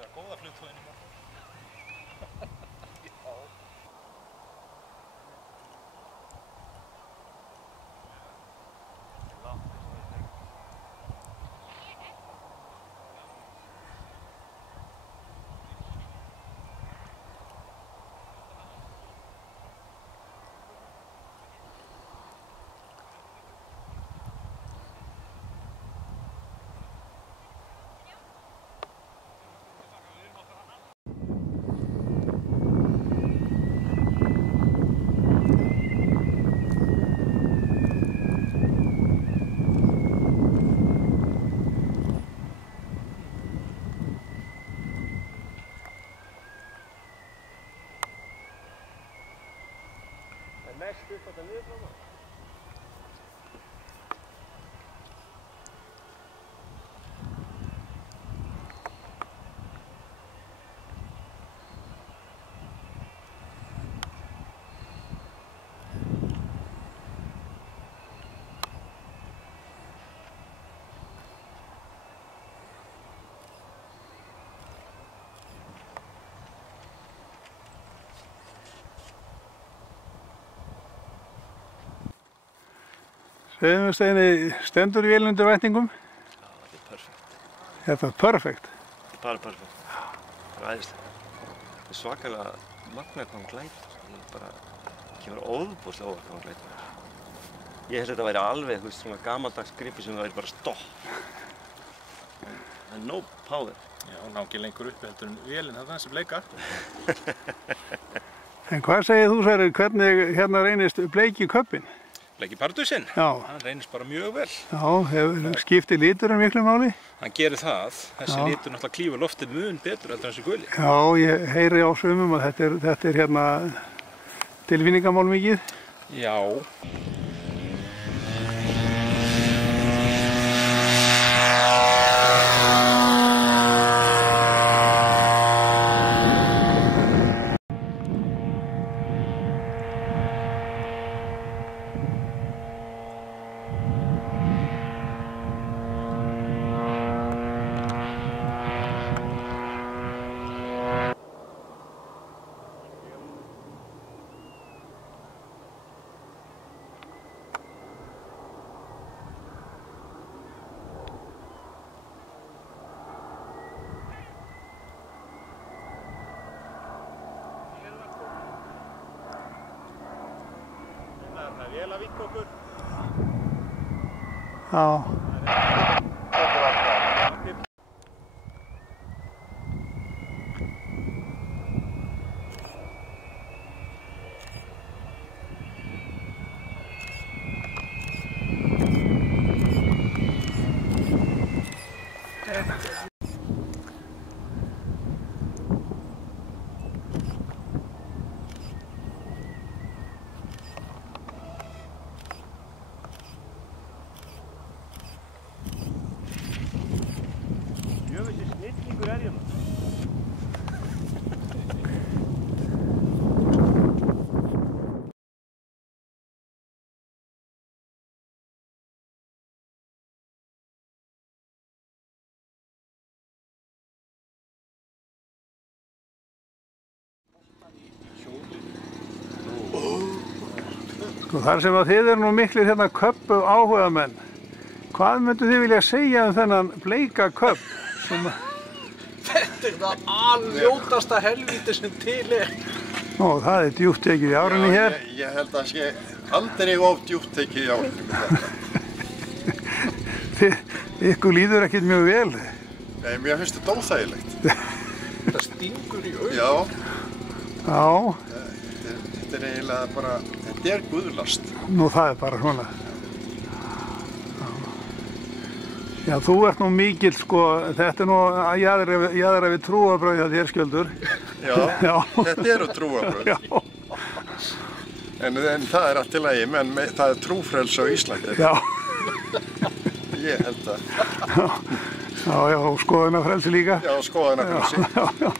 Þetta var góða flugtóðin í morgun. Já. Mest upp þetta niður frá maður. Segðu mér Steini, stendur vélin undir vætningum? Já, þetta er perfekt. Þetta er perfekt. Þetta er bara perfekt. Það er æðislega. Þetta er svakalega magnað hvað hún glætar. Ég bara kemur óðbúslega óvart hvað hún glætar. Ég held að þetta væri alveg eitthvað svona gamaldags gripi sem það væri bara stopp. Það er no power. Já, hún ná ekki lengur uppi heldur en vélinn þarna sem bleika. En hvað segir þú Sverrir, hvernig hérna reynist bleiki köppin? Bleiki pardusinn. Já. Hann reynist bara mjög vel. Já, skiptir litur miklu máli? Hann gerir það. Þessi litur náttúrulega klífur loftið mun betur heldur en þessi guli. Já, ég heyri á sumum að þetta er hérna tilfinningamál mikið. Já. Það er vel að vinka okkur. Já. Jöfnveitir snillingur er ég maður. Sko þar sem að þið eru nú miklir hérna köppu áhugamenn, hvað myndu þið vilja segja um þennan bleika köpp? Þetta er það alljótasta helvíti sem til er. Nú, það er djúpt tekið í árunni hér. Ég held að sé aldrei of djúpt tekið í árunni. Ykkur líður ekkert mjög vel. Nei, mér finnst þetta óþægilegt. Það stingur í augun. Já. Já. Þetta er eiginlega bara, þetta er guðlast. Nú, það er bara svona. Já, þú ert nú mikill, sko, þetta er nú að jaðra við trúarbrögð hjá þér, Skjöldur. Já, Já. Þetta eru trúarbrögð. Já. En það er allt í lagi, menn það er trúfrelsi á Íslandi. Já. Ég held að. Já, skoðunarfrelsi líka. Já, skoðunarfrelsi. Já.